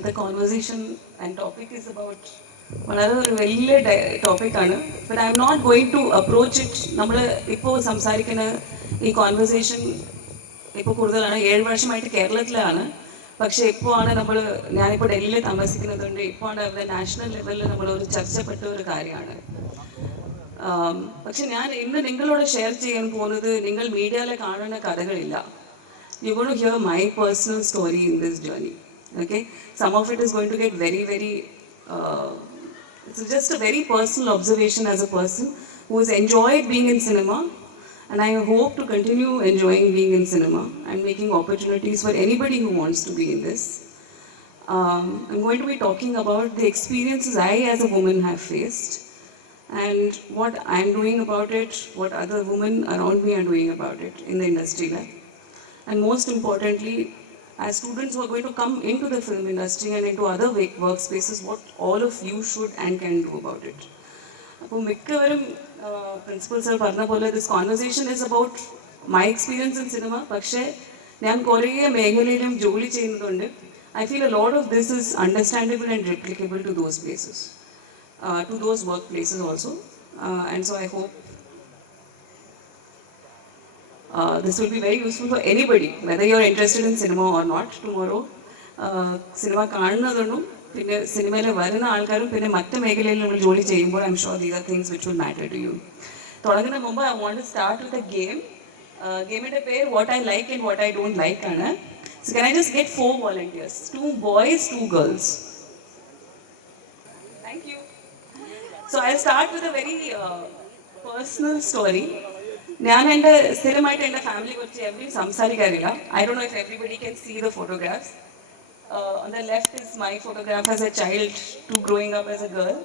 The conversation and topic is about another very topic, but I'm not going to approach it. നമ്മൾ ഇപ്പോൾ സംസാരിക്കുന്ന ഈ conversation ഇപ്പോൾ കൂടുതലാണ് 7 വർഷമായിട്ട് കേരളത്തിലാണ്. പക്ഷേ ഇപ്പോൾ ആണ് ഞാനിപ്പോൾ ഡൽഹിയിൽ താമസിക്കുന്നതുകൊണ്ട് ഇപ്പോൾ ആണ് അവിടെ നാഷണൽ ലെവലിൽ നമ്മളൊരു ചർച്ചപ്പെട്ട ഒരു കാര്യമാണ്. പക്ഷെ ഞാൻ ഇന്ന് നിങ്ങളോട് ഷെയർ ചെയ്യാൻ പോകുന്നത് നിങ്ങൾ മീഡിയയിൽ കാണുന്ന കഥകളില്ല. You're going to hear my personal story in this journey. Okay, some of it is going to get very it's just a very personal observation as a person who has enjoyed being in cinema, and I hope to continue enjoying being in cinema and making opportunities for anybody who wants to be in this. I'm going to be talking about the experiences I as a woman have faced and what I'm doing about it, what other women around me are doing about it in the industry. And most importantly, as students who are going to come into the film industry and into other workspaces, what all of you should and can do about it. Principal sir parna pole, this conversation is about my experience in cinema. Pakshe njan koreye meghalilum joli cheyyunnundu. I feel a lot of this is understandable and replicable to those places, to those workplaces also. And so I hope this will be very useful for anybody, whether you're interested in cinema or not. Tomorrow, cinema കാണുന്നതും പിന്നെ സിനിമയിൽ വരുന്ന ആൾക്കാരും പിന്നെ മറ്റ് മേഖലയിൽ നമ്മൾ ജോലി ചെയ്യുമ്പോൾ I'm sure these are things which will matter to you. തുടങ്ങുന്ന മുമ്പ് I want to start with a game. ഗെയിമിൻ്റെ പേര് what I like and what I don't like ആണ്. So can I just get 4 volunteers? 2 boys, 2 girls. Thank you. So I'll start with a very personal story. ഞാൻ എൻ്റെ സ്ഥിരമായിട്ട് എൻ്റെ ഫാമിലിയെ കുറിച്ച് എവിടെയും സംസാരിക്കാറില്ല. I don't know if everybody can see the photographs. On the left is my photograph as a child to growing up as a girl.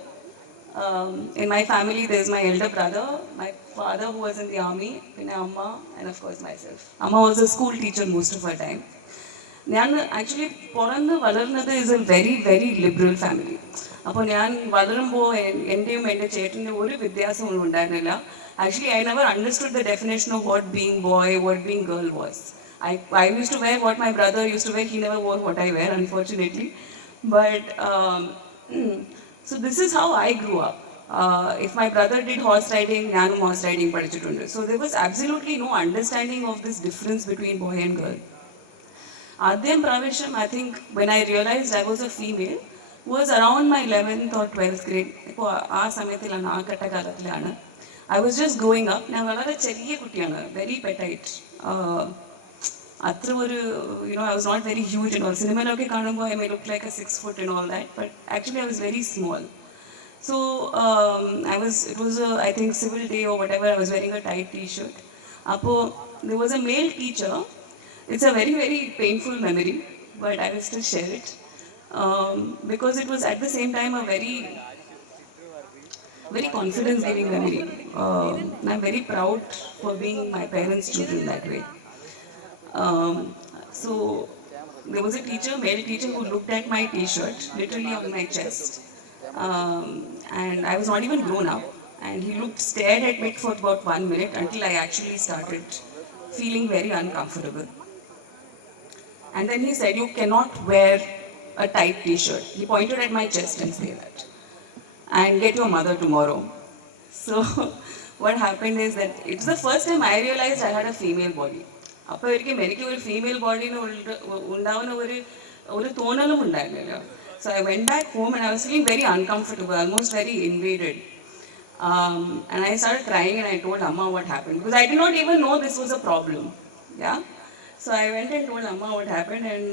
In my family there is my elder brother, my father who was in the army, പിന്നെ അമ്മ, and of course myself. അമ്മ was a school teacher most of her time. ഞാൻ actually പിറന്ന് വളർന്നത് is a very liberal family. അപ്പോൾ ഞാൻ വളരുമ്പോൾ എൻ്റെയും എൻ്റെ ചേട്ടൻ്റെയും ഒരു വ്യത്യാസമൊന്നും ഉണ്ടായിരുന്നില്ല. Actually, I never understood the definition of what being boy, what being girl was. I used to wear what my brother used to wear. He never wore what I wear, unfortunately. But so this is how I grew up. If my brother did horse riding, nanum horse riding padichittundu. So there was absolutely no understanding of this difference between boy and girl. Adhyam pravesham, I think, when I realized I was a female, was around my 11th or 12th grade. ഇപ്പോൾ ആ സമയത്തിലാണ് ആ ഘട്ടകാലത്തിലാണ്. I was just growing up. ഞാൻ വളരെ ചെറിയ കുട്ടിയാണ്, very പെറ്റൈറ്റ്. അത്ര ഒരു I was not very huge and all. സിനിമയിലൊക്കെ കാണുമ്പോൾ I may look like a 6 foot and all that, but actually I was very small. So it was I think civil day or whatever. I was wearing a tight t-shirt. അപ്പോൾ there was a male teacher. It's a very painful memory, but I will still share it because it was at the same time a very confidence-giving memory. And I'm very proud for being my parents' children that way. So there was a teacher, male teacher, who looked at my t-shirt, literally on my chest, and I was not even grown up. And he stared at me for about 1 minute until I actually started feeling very uncomfortable. And then he said, "You cannot wear a tight t-shirt." He pointed at my chest and said that. And get your mother tomorrow. So what happened is that it's the first time I realized I had a female body. അപ്പോൾ ഒരിക്കലും എനിക്ക് ഒരു female ബോഡീന് ഉണ്ടാവുന്ന ഒരു തോന്നലും ഉണ്ടായിരുന്നില്ല. So I went back home and I was feeling very uncomfortable, almost very invaded. And I started crying and I told Amma what happened because I did not even know this was a problem. Yeah. So I went and told Amma what happened, and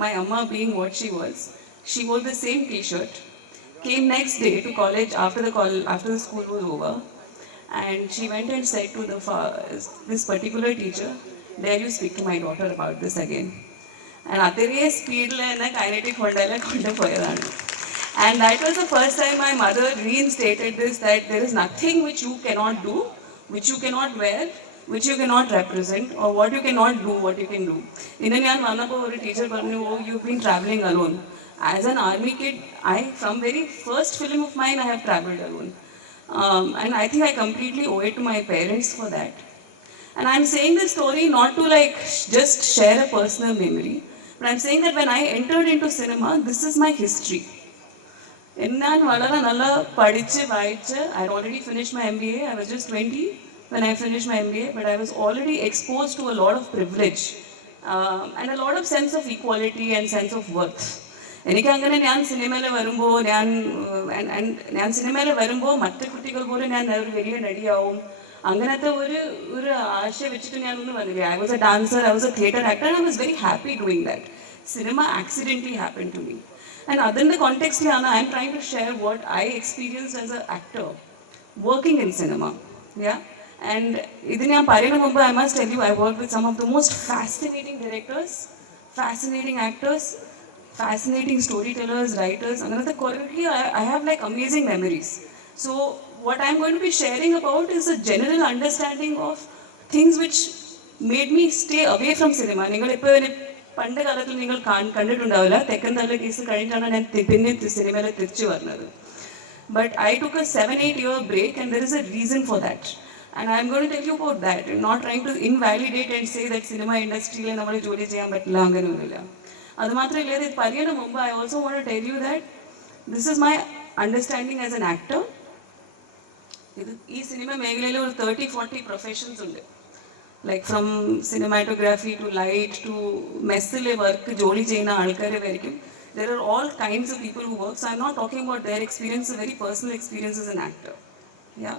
my Amma, being what she was, she wore the same t-shirt, came next day to college after the school was over, and she went and said to this particular teacher, "Dare you speak to my daughter about this again?" And adare speed la na kinetic hondala kondu poyadanu. And that was the first time my mother reinstated this, that there is nothing which you cannot do, which you cannot wear, which you cannot represent, or what you cannot do, what you can do. Inna njan vannappo oru teacher parnu, "Oh, you've been traveling alone." As an army kid, from very first film of mine, I have traveled alone. And I think I completely owe it to my parents for that. And I'm saying this story not to just share a personal memory, But I'm saying that when I entered into cinema, this is my history. ഞാൻ വളരെ നല്ല പഠിച്ച് വായിച്ച് I had already finished my MBA. I was just 20 when I finished my MBA, but I was already exposed to a lot of privilege and a lot of sense of equality and sense of worth. എനിക്കങ്ങനെ ഞാൻ സിനിമയിൽ വരുമ്പോൾ ഞാൻ സിനിമയിൽ വരുമ്പോൾ മറ്റു കുട്ടികൾ പോലും ഞാൻ ഒരു വലിയ നടിയാവും അങ്ങനത്തെ ഒരു ഒരു ആശയം വെച്ചിട്ട് ഞാനൊന്നും വന്നില്ല. I was a dancer, I was a theatre actor, and I was very happy doing that. Cinema accidentally happened to me. And അതിൻ്റെ കോണ്ടെക്സ്റ്റിലാണ് I am trying to share what I experienced as an actor working in cinema. Yeah? And ഇത് ഞാൻ പറയുന്ന മുമ്പ് I must tell you, I worked with some of the most fascinating directors, fascinating actors, fascinating storytellers, writers. Another quality, I have like amazing memories. So what I'm going to be sharing about is a general understanding of things which made me stay away from cinema. നിങ്ങൾ ഇപ്പോൾ പണ്ട് കാലത്തിൽ നിങ്ങൾ കണ്ടിട്ടുണ്ടാവില്ല, തെക്കൻ തല case കഴിഞ്ഞിട്ടാണ് ഞാൻ പിന്നെ സിനിമയിൽ തിരിച്ചു വരുന്നത്. But I took a 7-8 year break, and there is a reason for that. And I'm going to tell you about that. I'm not trying to invalidate and say that cinema industry il nammal joli cheyan pattilla anganonnilla. Adu maathralla idu pariyana mumba I also want to tell you that this is my understanding as an actor. Idu ee cinema meghalayil or 30-40 professions undu. Like from cinematography to light to messile work joli cheyna aalkare varikkum. There are all kinds of people who work. So I'm not talking about their experience, a very personal experience as an actor. Yeah.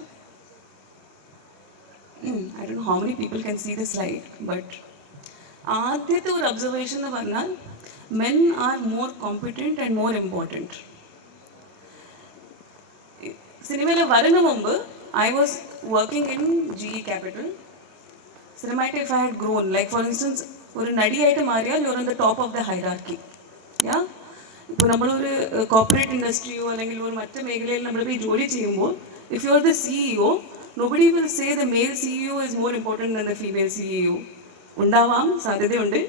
I don't know how many people can see this slide, but ആദ്യത്തെ ഒരു observation എന്ന് പറഞ്ഞാൽ men are more competent and more important. സിനിമയിൽ വരുന്ന മുമ്പ് I was working in GE Capital. Cinematic, if I had grown, like for instance, ഒരു നടിയായിട്ട് മാറിയാൽ you're on the top of the hierarchy. Yeah? ഇപ്പോൾ നമ്മളൊരു കോർപ്പറേറ്റ് ഇൻഡസ്ട്രിയോ അല്ലെങ്കിൽ ഒരു മറ്റു മേഖലയിൽ നമ്മൾ പോയി ജോലി ചെയ്യുമ്പോൾ if you are the CEO, nobody will say the male CEO is more important than the female CEO. ഉണ്ടാവാം, സാധ്യതയുണ്ട്,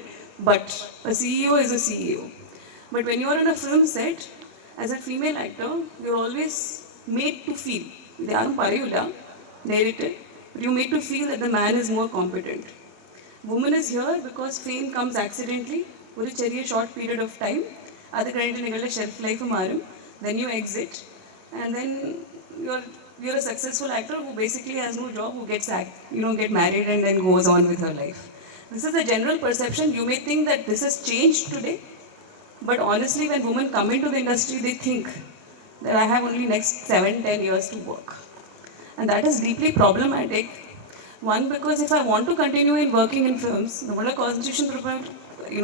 but a CEO is a CEO. But when you are on a film set, as a female actor, you're always made to feel, ഇത് ആരും പറയൂല നേരിട്ട്, but you're made to feel that the man is more competent. Woman is here because fame comes accidentally, ഒരു ചെറിയ short period of time, അത് കഴിഞ്ഞിട്ട് നിങ്ങളുടെ shelf life മാറും, then you exit, and then you're a successful actor who basically has no job, who gets get married and then goes on with her life. This is the general perception. You may think that this has changed today, but honestly, when women come into the industry, they think that I have only next 7-10 years to work, and that is deeply problematic. One, because if I want to continue in working in films, the constitution provides,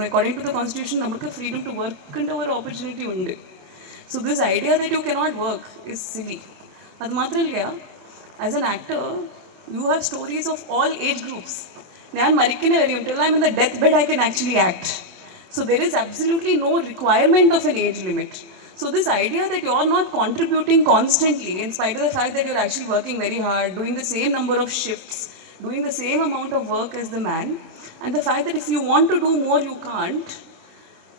according to the constitution, namukku freedom to work and our opportunity undu. So this idea that you cannot work is silly. Adu maatralla, as an actor, you have stories of all age groups. ഞാൻ മരിക്കുന്ന വരെ until I'm in the deathbed I can actually act. So there is absolutely no requirement of an age limit. So this idea that you are not contributing constantly, in spite of the fact that you're actually working very hard, doing the same number of shifts, doing the same amount of work as the man, and the fact that if you want to do more you can't,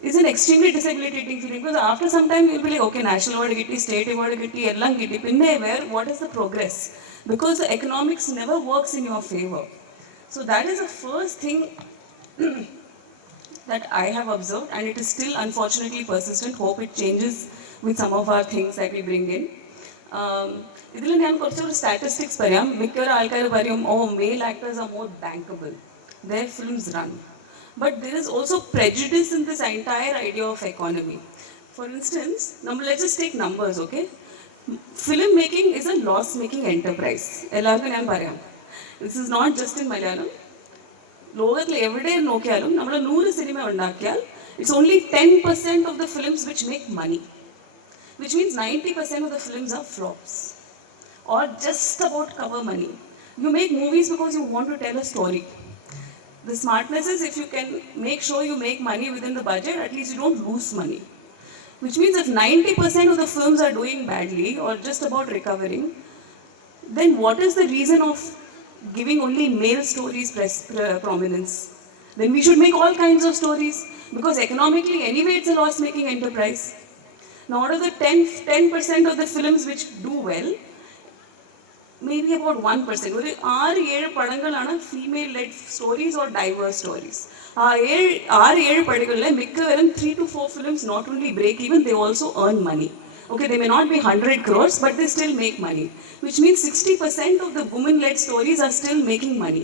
is an extremely disabilitating feeling, because after some time you'll be like, okay, national award gitti, state award gitti, ellam gitti, pinne where, what is the progress? Because the economics never works in your favor. So that is the first thing that I have observed, and it is still unfortunately persistent. Hope it changes with some of our things that we bring in. ഇതിൽ ഞാൻ കുറച്ചൊരു statistics പറയാം. മിക്ക ആൾക്കാർ പറയും, oh male actors are more bankable, their films run. But there is also prejudice in this entire idea of economy. For instance, let's just take numbers, okay? Film making is a loss-making enterprise. എല്ലാവർക്കും ഞാൻ പറയാം. This is not just in Malayalam. ലോകത്തിൽ എവിടെ നോക്കിയാലും നമ്മൾ 100 cinema ഉണ്ടാക്കിയാൽ it's only 10% of the films which make money, which means 90% of the films are flops or just about cover money. You make movies because you want to tell a story. The smartness is if you can make sure you make money within the budget, at least you don't lose money. Which means if 90% of the films are doing badly or just about recovering, then what is the reason of giving only male stories prominence? Then we should make all kinds of stories, because economically anyway it's a loss-making enterprise. Now out of the 10% of the films which do well, maybe about 1%. ഒരു 6-7 പടങ്ങളാണ് female lead stories or diverse stories. ആ 6-7 പടങ്ങളിലെ മിക്കവരും 3 to 4 films not only break even, they also earn money. Okay, they may not be 100 crores, but they still make money, which means 60% of the women-led stories are still making money.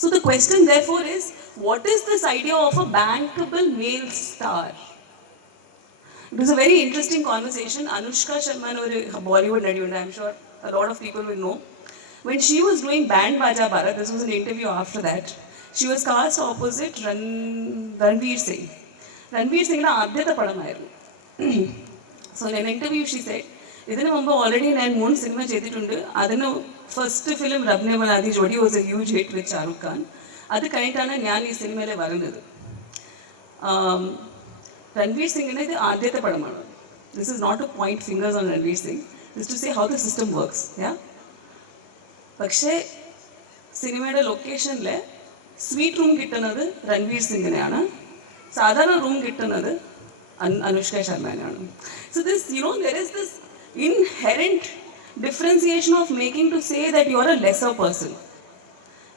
So the question therefore is, what is this idea of a bankable male star? It was a very interesting conversation. Anushka Sharma, a Bollywood nadi, I'm sure a lot of people will know. When she was doing Band Baja Bharat, this was an interview after that, she was cast opposite Ranveer Singh. Ranveer Singh na ആദ്യത്തെ പടമായിരുന്നു. So in an interview she said, ഇതിനു മുമ്പ് already ഞാൻ 3 cinema ചെയ്തിട്ടുണ്ട്. അതിന് first film Rabne മലാദി ജോഡി was A huge hit with Shahrukh Khan. അത് കഴിഞ്ഞിട്ടാണ് ഞാൻ ഈ സിനിമയിൽ വരുന്നത്. രൺവീർ സിംഗിന് ഇത് ആദ്യത്തെ പടമാണ്. This is not to point fingers on Ranveer Singh, this to say how the system works. പക്ഷേ സിനിമയുടെ ലൊക്കേഷനിൽ സ്വീറ്റ് റൂം കിട്ടുന്നത് രൺവീർ സിംഗിനെയാണ്, സാധാരണ റൂം കിട്ടുന്നത് Anushka Sharmanaanu. So this, there is this inherent differentiation of making to say that you are a lesser person.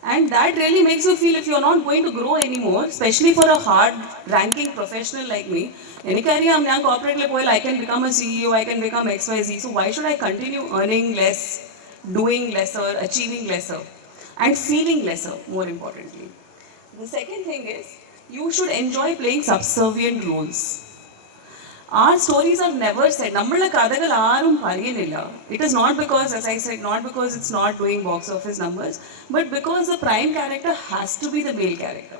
And that really makes you feel if you are not going to grow anymore, especially for a hard-ranking professional like me. Enikariam, I corporate level, I can become a CEO, I can become XYZ. So why should I continue earning less, doing lesser, achieving lesser, and feeling lesser, more importantly? The second thing is, you should enjoy playing subservient roles. Our stories are never said. Nammala kadhagal aarum pariyilla. It is not because, as I said, not because it's not doing box office numbers, but because the prime character has to be the male character.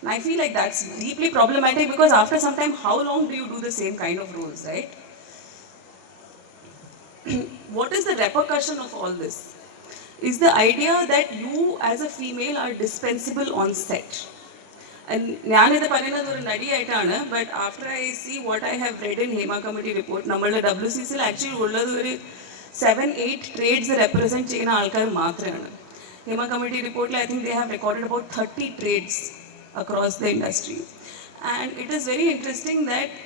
And I feel like that's deeply problematic, because after some time, how long do you do the same kind of roles, right? What is the repercussion of all this? Is the idea that you as a female are dispensable on set. ഞാനിത് പറയുന്നത് ഒരു നടിയായിട്ടാണ്, but after I see what I have read in Hema committee report, നമ്മളുടെ WCCയിൽ actually ഉള്ളത് ഒരു 7-8 trades represent ചെയ്യുന്ന ആൾക്കാർ മാത്രമാണ്. ഹേമ കമ്മിറ്റി റിപ്പോർട്ടിൽ I think they have recorded about 30 trades across the industry. And it is very interesting that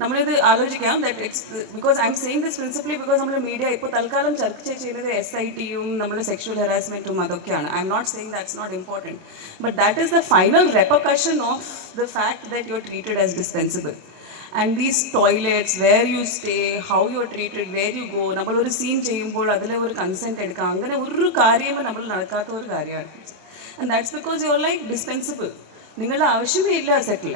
നമ്മളിത് ആലോചിക്കാം, that it's because I'm saying this principally because നമ്മുടെ മീഡിയ ഇപ്പോൾ തൽക്കാലം ചർച്ച ചെയ്യുന്നത് SITയും നമ്മുടെ സെക്ഷുവൽ ഹറാസ്മെൻറ്റും അതൊക്കെയാണ്. I'm not saying that's not important, but that is the final repercussion of the fact that you are treated as dispensable. And these toilets, where you stay, how you are treated, where you go, നമ്മളൊരു scene ചെയ്യുമ്പോൾ അതിലെ ഒരു consent എടുക്കാം, അങ്ങനെ ഒരു കാര്യവും നമ്മൾ നടക്കാത്ത ഒരു കാര്യമാണ്. And that's because you are like dispensable. നിങ്ങളുടെ ആവശ്യമേ ഇല്ല സെറ്റിൽ.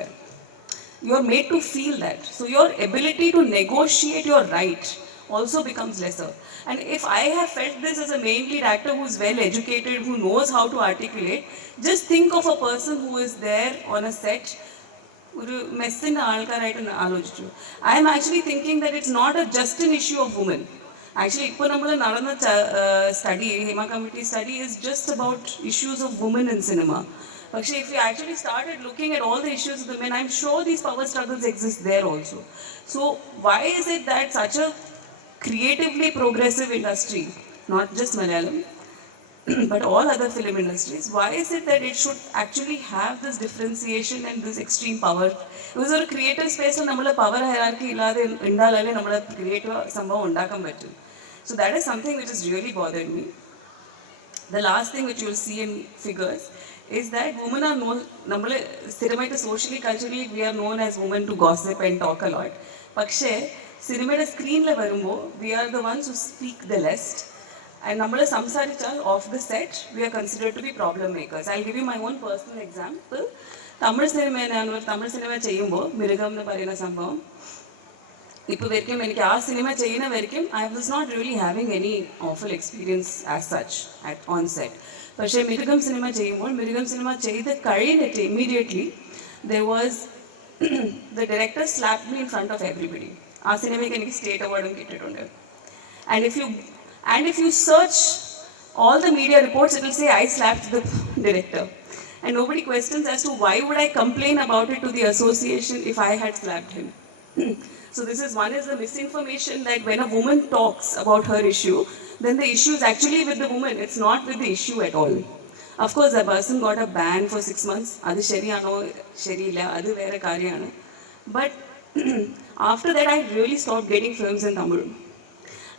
You are made to feel that. So your ability to negotiate your right also becomes lesser. And if I have felt this as a main lead actor who is well educated, who knows how to articulate, just think of a person who is there on a set. I am actually thinking that it's not just an issue of women. Actually, study, Hema Committee study is just about issues of women in cinema. Actually, if we actually started looking at all the issues of the men, I'm sure these power struggles exist there also. So why is it that such a creatively progressive industry, not just Malayalam, but all other film industries, why is it that it should actually have this differentiation and this extreme power? It was a creative space, and namala power hierarchy illade indalale namala creative sambhavam undakkan pattum. So that is something which has really bothered me. The last thing which you will see in figures is that women are known, namale cinemaita socially, culturally, we are known as women to gossip and talk a lot. Pakshe cinemaita screen la varumbo, we are the ones who speak the least. And namale samsarichal off the set, we are considered to be problem makers. I'll give you my own personal example. Tamil cinema cheyumbo Mirugam nu parayna sambhavam. ഇപ്പോൾ വരിക്കും എനിക്ക് ആ cinema ചെയ്യുന്ന വരിക്കും I was not really having any awful experience as such on set. പക്ഷേ മിരുഗം cinema ചെയ്യുമ്പോൾ മിരുഗം cinema ചെയ്ത് കഴിഞ്ഞിട്ട് immediately there was the director slapped me in front of everybody. ആ സിനിമയ്ക്ക് എനിക്ക് സ്റ്റേറ്റ് അവാർഡും കിട്ടിയിട്ടുണ്ട്. And if you search all the media reports, it will say I slapped the director. And nobody questions as to why would I complain about it to the association if I had slapped him. So this is one is the misinformation that when a woman talks about her issue, then the issue is actually with the woman. It's not with the issue at all. Of course, the person got a ban for 6 months. Adu shariyano shariyilla adu vera karyana. But after that, I really stopped getting films in Tamil.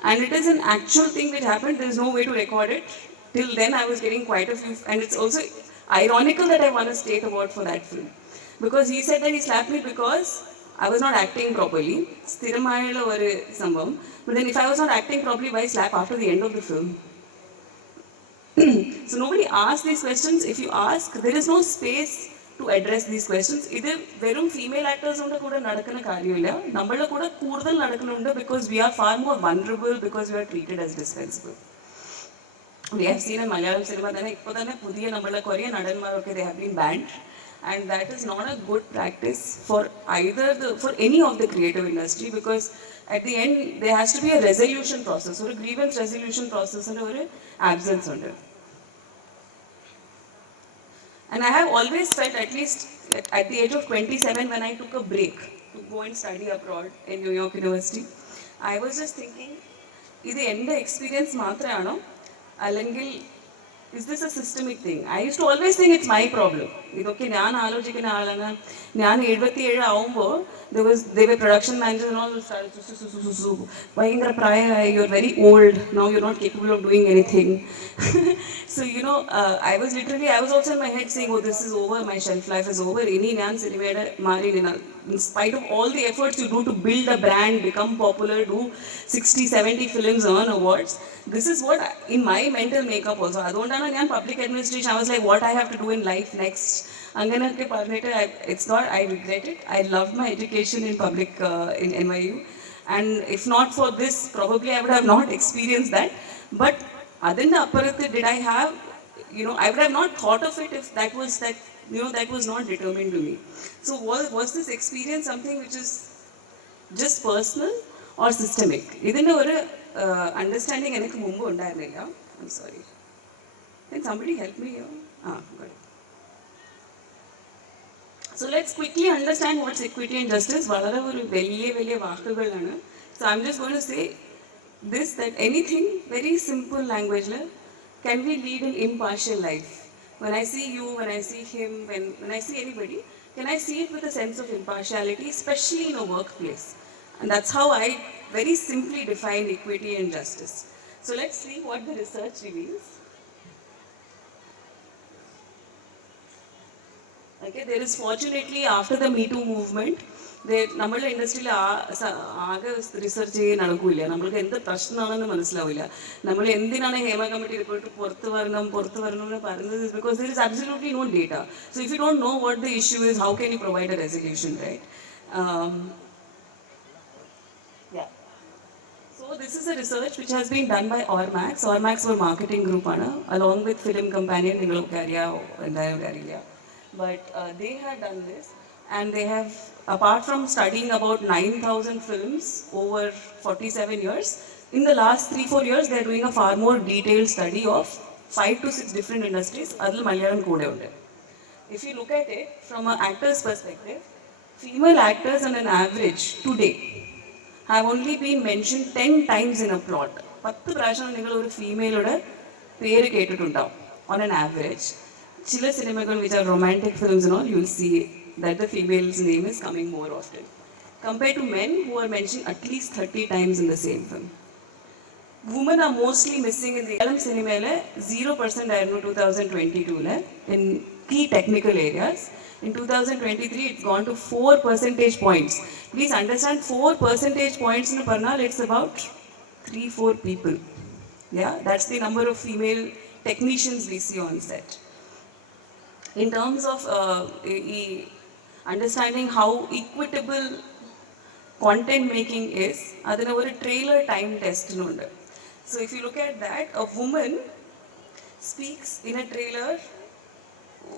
And it is an actual thing which happened. There is no way to record it. Till then, I was getting quite a few, and it's also ironical that I won a state award for that film, because he said that he slapped me because I was not acting properly. സ്ഥിരമായുള്ള ഒരു സംഭവം. But then, if I was not acting properly, why slap after the end of the film? So nobody asks these questions. If you ask, there is no space to address these questions. ഇത് വെറും female actors കൂടെ നടക്കുന്ന കാര്യമില്ല. നമ്മളുടെ കൂടെ കൂടുതൽ നടക്കുന്നുണ്ട് because we are far more vulnerable, because we are treated as dispensable. We have seen in Malayalam cinema തന്നെ ഇപ്പോൾ തന്നെ പുതിയ നമ്മളുടെ Korean നടന്മാരൊക്കെ they have been banned, and that is not a good practice for for any of the creative industry, because at the end there has to be a resolution process, or a grievance resolution process, and ഒരു absence ഉണ്ട്. And I have always felt, at least at the age of 27, when I took a break to go and study abroad in New York University, I was just thinking, is this my experience മാത്രമാണോ അല്ലെങ്കിൽ is this a systemic thing? I used to always think it's my problem. ഇതൊക്കെ ഞാൻ ആലോചിക്കുന്ന ആളാണ്. ഞാൻ 77 ആവുമ്പോൾ they were production managers and all started ഭയങ്കര പ്രായമായി, you're very old, now you're not capable of doing anything. So I was also in my head saying, oh, this is over, my shelf life is over. ഇനി ഞാൻ സിനിമയുടെ മാറിയില്ല. In spite of all the efforts you do to build a brand, become popular, do 60-70 films, earn awards, this is what in my mental makeup also. അതുകൊണ്ടാണ് ഞാൻ public administration, I was like, what I have to do in life next. അങ്ങനെയൊക്കെ പറഞ്ഞിട്ട് it's not, I regret it. I loved my education in public in NYU, and if not for this, probably I would have not experienced that. But അതിൻ്റെ അപ്പുറത്ത് did I have, I would have not thought of it if that was not determined to me. So was this experience something which is just personal or systemic? ഇതിൻ്റെ ഒരു understanding എനിക്ക് മുമ്പ് ഉണ്ടായിരുന്നില്ല. I'm sorry. Can somebody help me here? Good. So let's quickly understand what's equity and justice. വളരെ ഒരു വലിയ വാക്കുകളാണ്. So I'm just going to say this, that anything, very simple language, can we lead an impartial life? When I see you, when I see him, when I see anybody, can I see it with a sense of impartiality, especially in a workplace? And that's how I very simply define equity and justice. So let's see what the research reveals. Okay, there is, fortunately, after the Me Too movement, നമ്മളുടെ ഇൻഡസ്ട്രിയിൽ ആകെ research ചെയ്യാൻ നടക്കില്ല. നമ്മൾക്ക് എന്ത് പ്രശ്നമാണെന്ന് മനസ്സിലാവില്ല. നമ്മൾ എന്തിനാണ് ഹേമ കമ്മിറ്റി റിപ്പോർട്ട് പുറത്ത് വരണം എന്ന് പറയുന്നത്? Because there is absolutely no data. So if you don't know what the issue is, how can you provide a resolution, right? So this is a research which has been done by Ormax. Ormax ഒരു marketing group ആണ്, along with Film Companion. നിങ്ങളൊക്കെ എന്തായാലും അറിയില്ല. But they have done this, and they have, apart from studying about 9,000 films over 47 years, in the last 3-4 years they are doing a far more detailed study of 5 to 6 different industries. Adil Malayalam kude undu. If you look at it from an actor's perspective, female actors on an average today have only been mentioned 10 times in a plot. 10 പ്രാവശ്യം നിങ്ങൾ ഒരു ഫീമെയിലുടെ പേര് കേട്ടിട്ടുണ്ടാവും on an average. ചില സിനിമകൾ which are romantic films and all, you will see that the female's name is coming more often, compared to men who are mentioned at least 30 times in the same film. Women are mostly missing in the Malayalam cinema. 0% ആയിരുന്നു 2022 in key technical areas. In 2023, it's gone to 4 percentage points. Please understand, 4 percentage points in Parnal, it's about 3-4 people. Yeah, that's the number of female technicians we see on set. In terms of understanding how equitable content making is, adina oru trailer time test nundu. So if you look at that, a woman speaks in a trailer,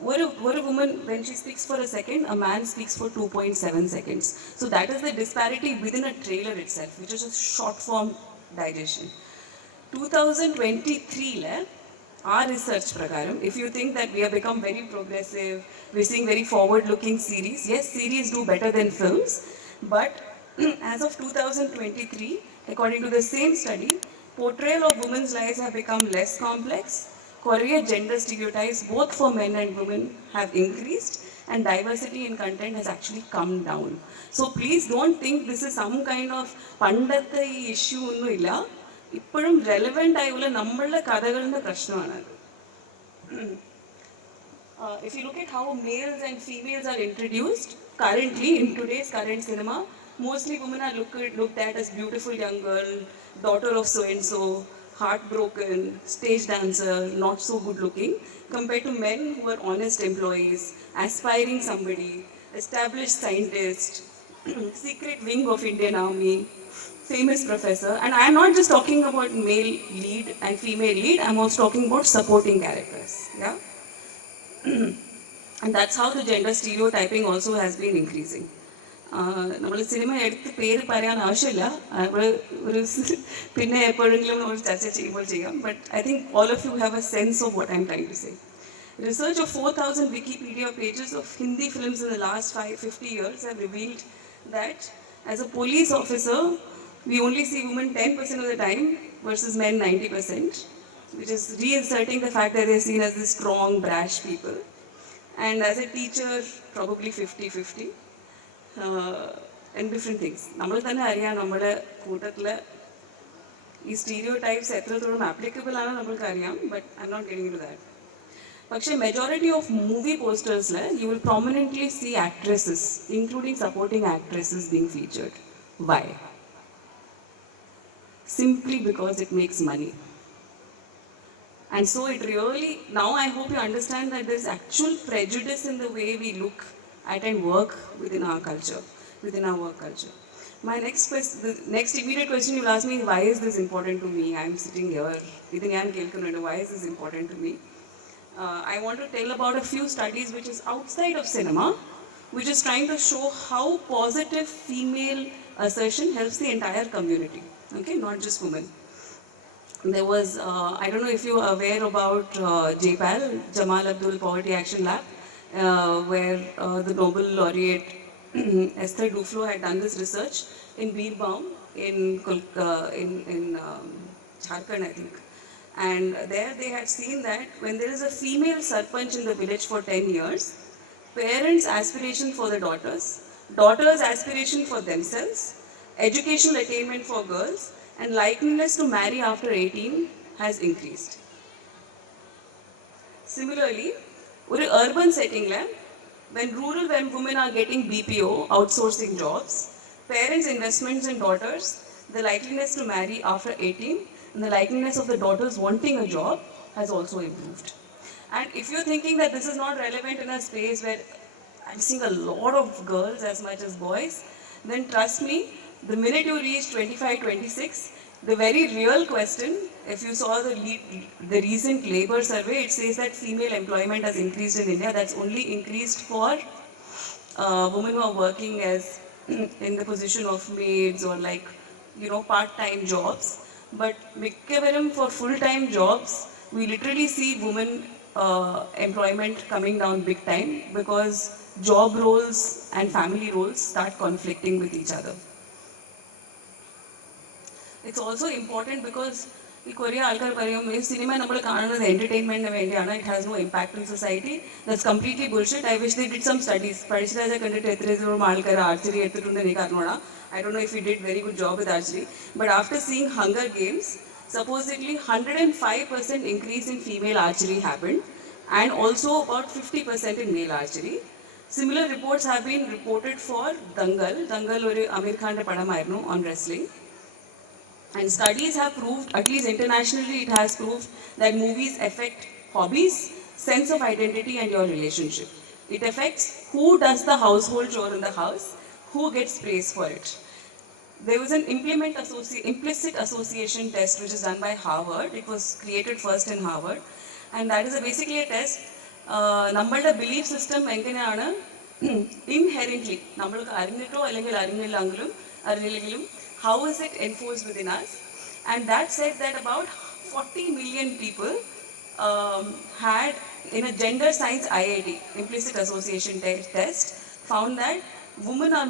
one woman, when she speaks for a second, a man speaks for 2.7 seconds. So that is the disparity within a trailer itself, which is a short form digestion. 2023 our research prakaram, if you think that we have become very progressive, we're seeing very forward looking series, yes, series do better than films, but as of 2023, according to the same study, portrayal of women's lives have become less complex. Korea gender stereotypes both for men and women have increased, and diversity in content has actually come down. So please don't think this is some kind of pandatha issue. ഇപ്പോഴും relevant ആയുള്ള നമ്മളുടെ കഥകളുടെ പ്രശ്നമാണത്. If you look at how males and females are introduced currently in today's current cinema, mostly women are looked at as beautiful young girl, daughter of so and so, heartbroken, stage dancer, not so good looking, compared to men who are honest employees, aspiring somebody, established scientist, secret wing of Indian Army, famous professor. And I am not just talking about male lead and female lead, I am also talking about supporting characters. Yeah? And that's how the gender stereotyping also has been increasing. നമ്മൾ cinema എടുത്ത് പേര് പറയാൻ ആവശ്യമില്ല, നമ്മൾ ഒരു പിന്നെ എപ്പോഴെങ്കിലും നമ്മൾ ചർച്ച ചെയ്യുമ്പോൾ ചെയ്യാം. But I think all of you have a sense of what I am trying to say. Research of 4,000 Wikipedia pages of Hindi films in the last 50 years have revealed that as a police officer, we only see women 10% of the time versus men 90%, which is reinserting the fact that they're seen as the strong, brash people. And as a teacher, probably 50-50. And different things. നമ്മൾ തന്നെ അറിയാം നമ്മുടെ കൂട്ടത്തിൽ ഈ stereotypes എത്രത്തോളം applicable ആണ് നമ്മൾക്ക് അറിയാം. But I'm not getting to that. പക്ഷേ മെജോറിറ്റി ഓഫ് മൂവി പോസ്റ്റേഴ്സിൽ you will prominently see actresses, including supporting actresses being featured. Why? Simply because it makes money. And so it really, now I hope you understand that there's actual prejudice in the way we look at and work within our culture, within our work culture. My the next immediate question you'll ask me is, why is this important to me? I'm sitting here, why is this important to me? I want to tell about a few studies which is outside of cinema, which is trying to show how positive female assertion helps the entire community. Okay, not just women. There was, I don't know if you are aware about JPAL, Jamal Abdul Poverty Action Lab, where the Nobel laureate Esther Duflo had done this research in Birbaum in Jharkhand, I think. And there they had seen that when there is a female sarpanch in the village for 10 years, parents' aspiration for the daughters, daughters' aspiration for themselves, educational attainment for girls, and likeliness to marry after 18 has increased. Similarly, in an urban setting, when women are getting BPO, outsourcing jobs, parents' investments in daughters, the likeliness to marry after 18, and the likeliness of the daughters wanting a job has also improved. And if you're thinking that this is not relevant in a space where I'm seeing a lot of girls as much as boys, then trust me, the minute you reach 25-26, the very real question, if you saw the recent labor survey, it says that female employment has increased in India. That's only increased for women who are working as in the position of maids or like, part-time jobs. But for full-time jobs, we literally see women employment coming down big time because job roles and family roles start conflicting with each other. It's also important because the Korea alkar parayum cinema nammal കാണുന്നത് entertainment വേണ്ടിയാണ്. It has no impact on society. That's completely bullshit. I wish they did some studies. പഠിച്ചതായ കണ്ടിട്ട് എത്രത്തോളം ആൾക്കാർ archery എടുത്തിട്ടുണ്ട് എനിക്ക് അറിഞ്ഞൂടാ. I don't know if he did very good job with archery. But after seeing Hunger Games, supposedly 105% increase in female archery happened, and also about 50% in male archery. Similar reports have been reported for Dangal. Dangal oru Amir Khan padamaayirunnu on wrestling. And studies have proved, at least internationally it has proved, that movies affect hobbies, sense of identity and your relationship. It affects who does the household chore in the house, who gets praise for it. There was an implicit association test which is done by Harvard. It was created first in Harvard. And that is basically a test. നമ്മളുടെ belief system എങ്ങനെയാണ് ഇൻഹെറൻ്റ്ലി നമ്മൾക്ക് അറിഞ്ഞിട്ടോ അല്ലെങ്കിൽ അറിഞ്ഞില്ലെങ്കിലും how is it enforced within us? And that said that about 40 million people had in a gender science IIT, implicit association test, found that women are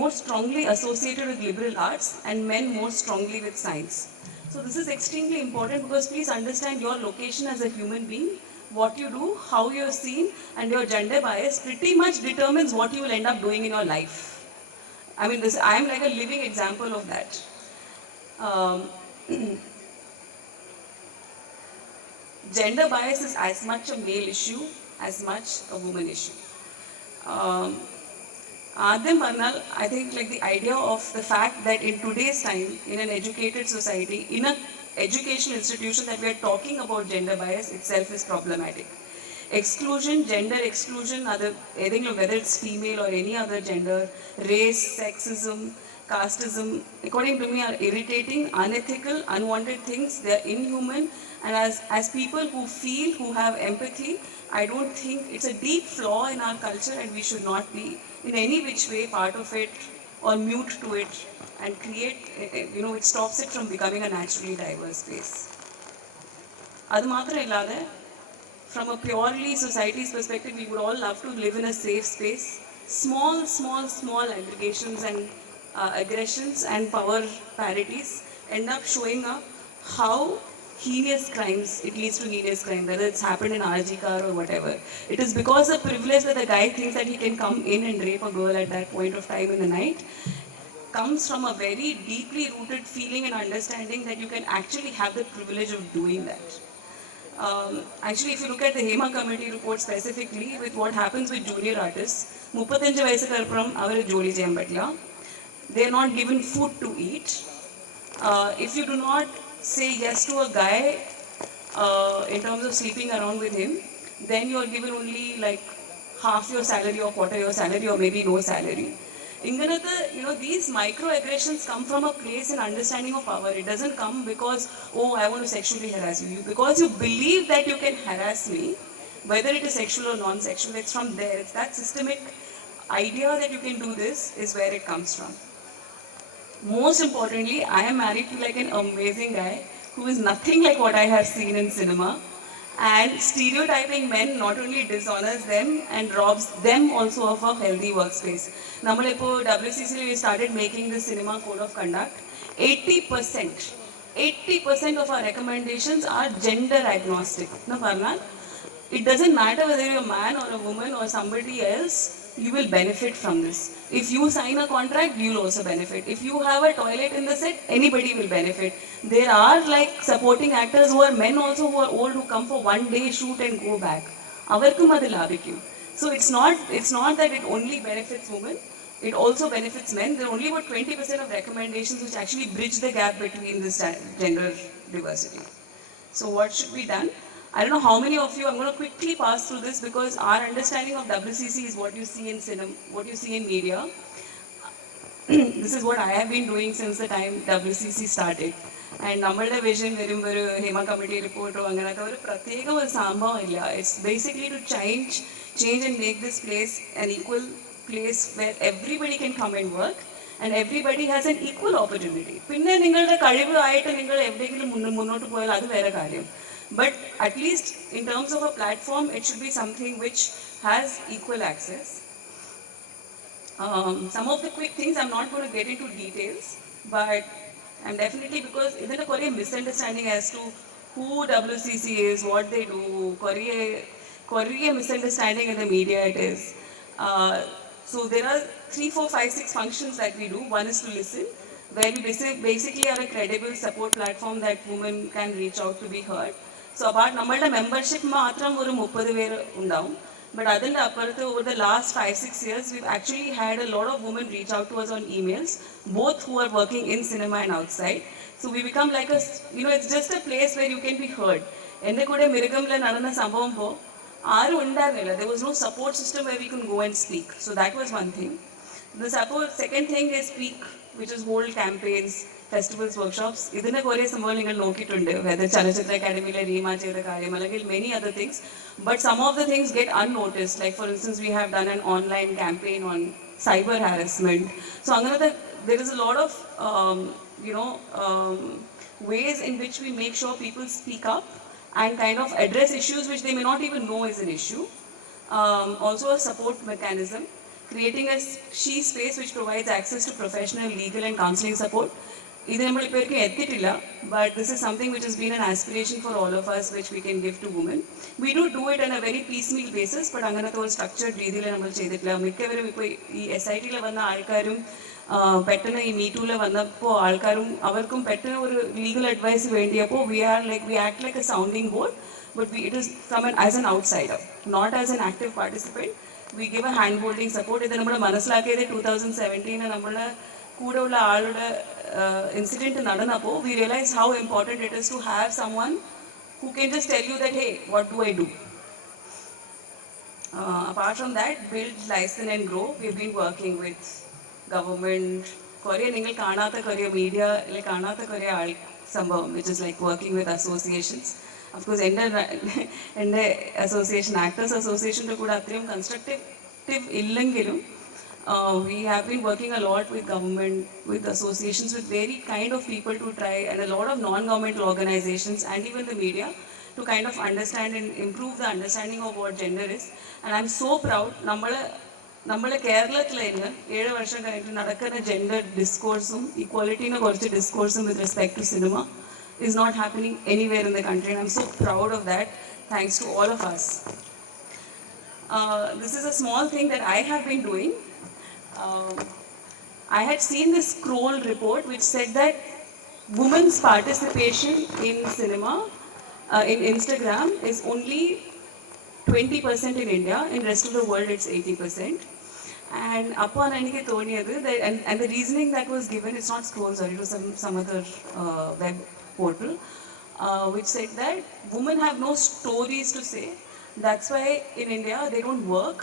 more strongly associated with liberal arts and men more strongly with science. So this is extremely important because please understand your location as a human being, what you do, how you're seen, and your gender bias pretty much determines what you will end up doing in your life. I mean, I am like a living example of that. gender bias is as much a male issue as much a woman issue. Um, I think like the idea of the fact that in today's time, in an educated society, in an educational institution, that we are talking about gender bias itself is problematic. Exclusion, gender exclusion, whether it's female or any other gender, race, sexism, casteism, according to me, are irritating, unethical, unwanted things. They are inhuman. And as people who feel, who have empathy, I don't think it's a deep flaw in our culture, and we should not be in any which way part of it or mute to it and create, it stops it from becoming a naturally diverse space. அது மாத்திரம் இல்லாத, from a purely society's perspective, we would all love to live in a safe space. Small aggregations and aggressions and power parities end up showing up how heinous crimes, it leads to heinous crime, whether it's happened in RG car or whatever. It is because of privilege that the guy thinks that he can come in and rape a girl at that point of time in the night. Comes from a very deeply rooted feeling and understanding that you can actually have the privilege of doing that. Actually, if you look at the HEMA committee report specifically with what happens with junior artists, 35 வயசுக்கு அப்புறம் அவர் ஜோலி செய்ய பட்டல. They are not given food to eat. If you do not say yes to a guy in terms of sleeping around with him, then you are given only like half your salary or quarter your salary or maybe no salary. These microaggressions come from a place in understanding of power. It doesn't come because, oh, I want to sexually harass you. Because you believe that you can harass me, whether it is sexual or non-sexual, it's from there. It's that systemic idea that you can do this is where it comes from. Most importantly, I am married to like an amazing guy who is nothing like what I have seen in cinema. And stereotyping men not only dishonors them and robs them also of a healthy workspace. Nammalipo WCC we started making the cinema code of conduct. 80% of our recommendations are gender agnostic. No, Parna? It doesn't matter whether you're a man or a woman or somebody else, you will benefit from this. If you sign a contract, you'll also benefit. If you have a toilet in the set, anybody will benefit. There are like supporting actors who are men also, who are old, who come for one day shoot and go back. Avarkum adu labikku. So it's not that it only benefits women, it also benefits men. There are only about 20% of recommendations which actually bridge the gap between this gender diversity. So what should be done? I don't know how many of you, I'm going to quickly pass through this because our understanding of WCC is what you see in cinema, what you see in media. This is what I have been doing since the time WCC started. And Nammalde vision, HEMA committee report, it's basically to change and make this place an equal place where everybody can come and work and everybody has an equal opportunity. But at least in terms of a platform, it should be something which has equal access. Some of the quick things, I'm not going to get into details, but I'm definitely, because isn't a Korean misunderstanding as to who WCC is, what they do, Korean misunderstanding in the media it is. So there are 3, 4, 5, 6 functions that we do. One is to listen, where we basically are a credible support platform that women can reach out to be heard. So about நம்மளோட membership மாத்திரம் ஒரு 30 பேர் உண்டாகும். But அதில் அப்புறத்து over the last 5-6 years, we've actually had a lot of women reach out to us on emails, both who are working in cinema and outside. So we become like it's just a place where you can be heard. എൻ്റെ കൂടെ മിരുഗംல നടന്ന സംഭവം പോ ആരും ഉണ്ടായിരുന്നില്ല. There was no support system where we can go and speak. So that was one thing. The second thing is speak, which is hold campaigns, festivals, workshops. ഇതിന്റെ കുറേ സംഭവം നിങ്ങൾ നോക്കിയിട്ടുണ്ട്, whether ചലച്ചിത്ര അക്കാദമിയിലെ റീമ ചെയ്ത കാര്യം അല്ലെങ്കിൽ many other things. But some of the things get unnoticed. Like for instance, we have done an online campaign on cyber harassment. So there is a lot of ways in which we make sure people speak up and kind of address issues which they may not even know is an issue. Also a support mechanism, creating a she space which provides access to professional legal and counseling support. But this is something which has been an aspiration for all of us, which we can give to women. We do it on a very piecemeal basis, but anganathe or structured reethile nammal cheyidilla. Mikkavarum ipo ee SIT la vanna aalkarum pettana ee Me-Too la vannappo aalkarum avarkum pettana oru legal advice vendiyappo we act like a sounding board. but it is from as an outsider, not as an active participant. We give a hand-holding support. ഇത് നമ്മുടെ മനസ്സിലാക്കിയത് 2017 നമ്മുടെ കൂടെയുള്ള ആളുടെ incident നടന്നപ്പോൾ we realized how important it is to have someone who can just tell you that, hey, what do I do? Apart from that, build, license and grow. We've been working with government, Korea, ningal കാണാത്ത Korea media, like കാണാത്ത Korea സംഭവം, which is like working with associations. Of course, എൻ്റെ association, actors association കൂടെ അത്രയും constructive ഇല്ലെങ്കിലും we have been working a lot with government, with associations, with very kind of people to try, and a lot of non-governmental organizations and even the media to kind of understand and improve the understanding of what gender is. And I'm so proud, നമ്മളെ കേരളത്തിൽ തന്നെ 7 വർഷം കഴിഞ്ഞിട്ട് നടക്കുന്ന gender ഡിസ്കോഴ്സും ഇക്വാലിറ്റീനെ കുറിച്ച് ഡിസ്കോഴ്സും with respect to cinema is not happening anywhere in the country, and I'm so proud of that, thanks to all of us. This is a small thing that I have been doing. I had seen this scroll report which said that women's participation in cinema, in Instagram, is only 20% in India. In the rest of the world, it's 80%. And upon anike thoniyadu, and the reasoning that was given, it's not scroll, sorry, it was some other web portal, which said that women have no stories to say. That's why in India they don't work.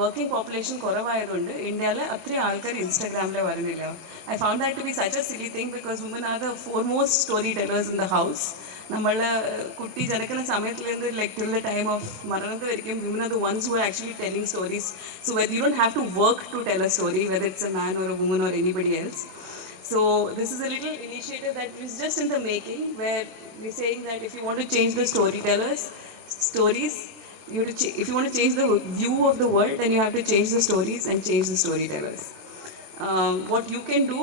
Working population കുറവായതുകൊണ്ട് ഇന്ത്യയിലെ അത്രയും ആൾക്കാർ ഇൻസ്റ്റാഗ്രാമിൽ വരുന്നില്ല. I found that to be such a silly thing because women are the foremost storytellers in the house. നമ്മളെ കുട്ടി ജനിക്കുന്ന സമയത്തിലേருந்து like till the time of മരണത്ത് വരെയും women are the ones who are actually telling stories. So whether you don't have to work to tell a story, whether it's a man or a woman or anybody else. So this is a little initiative that is just in the making, where we're saying that if you want to change the storytellers' stories, if you want to change the view of the world, then you have to change the stories and change the storytellers. What you can do,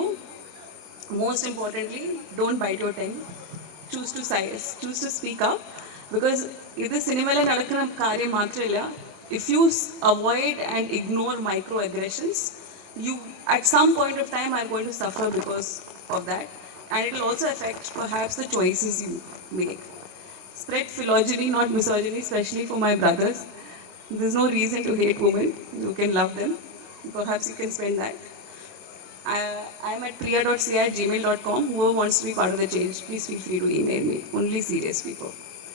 most importantly, don't bite your tongue. Choose to speak up, because this cinema la nadakana karyam maatrilla. If you avoid and ignore microaggressions, you at some point of time are going to suffer because of that, and it will also affect perhaps the choices you make. Spread phylogeny, not misogyny, especially for my brothers. There's no reason to hate women. You can love them. Perhaps you can spend that. I'm at priya.c@gmail.com. Whoever wants to be part of the change, please feel free to email me. Only serious people.